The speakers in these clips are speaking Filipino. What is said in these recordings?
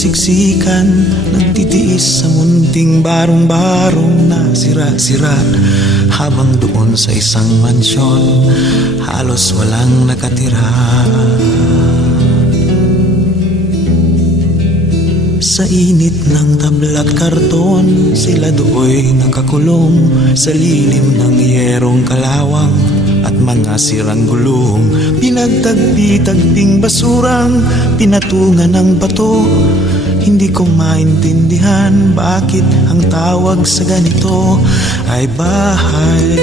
nagsisiksikan, nagtitiis sa munting barong-barong na sira-sira. Habang doon sa isang mansyon, halos walang nakatira. Sa init ng tabla't karton, sila do'y nakakulong sa lilim ng yerong kalawang at mga sirang gulong. Pinagtagpi-tagping basurang pinatungan ng bato. Hindi ko maintindihan bakit ang tawag sa ganito ay bahay.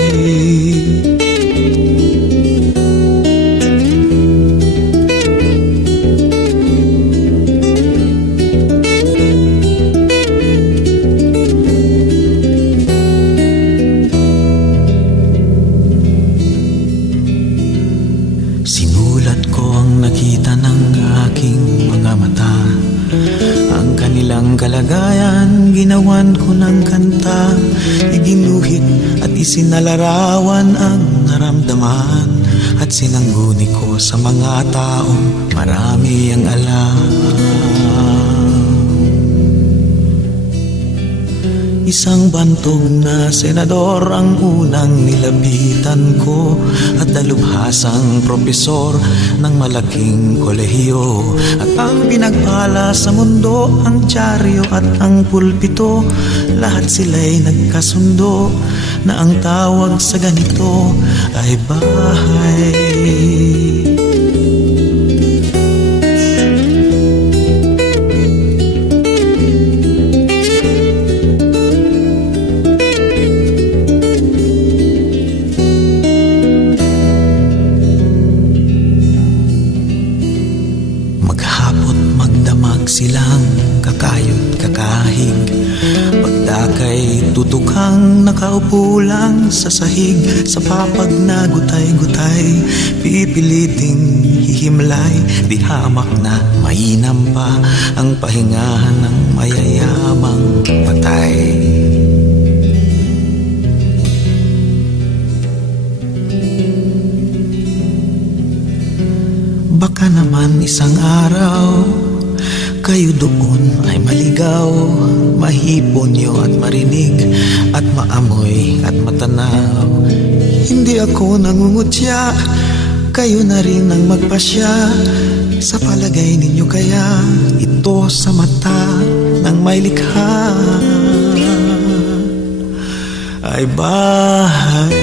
Sinulat ko ang nakita ng aking mga mata. Ang kanilang kalagayan, ginawan ko ng kanta. Iginuhit at isinalarawan ang naramdaman. At sinangguni ko sa mga taong marami ang alam. Isang bantog na senador ang unang nilapitan ko, at dalubhasang propesor ng malaking kolehiyo. At ang pinagpala sa mundo, ang dyaryo at ang pulpito, lahat sila'y nagkasundo na ang tawag sa ganito ay bahay. Silang kakayod kakahig, pagdakay tutukang nakaupo lang sa sahig. Sa papag na gutay-gutay, pipiliting hihimlay. Di hamak na mainam pa ang pahingahan ng mayayamang patay. Baka naman isang araw kayo doon ay maligaw, mahipon nyo at marinig, at maamoy at matanaw. Hindi ako nangungutya, kayo na rin ang magpasya. Sa palagay ninyo kaya ito sa mata ng may likha ay bahay.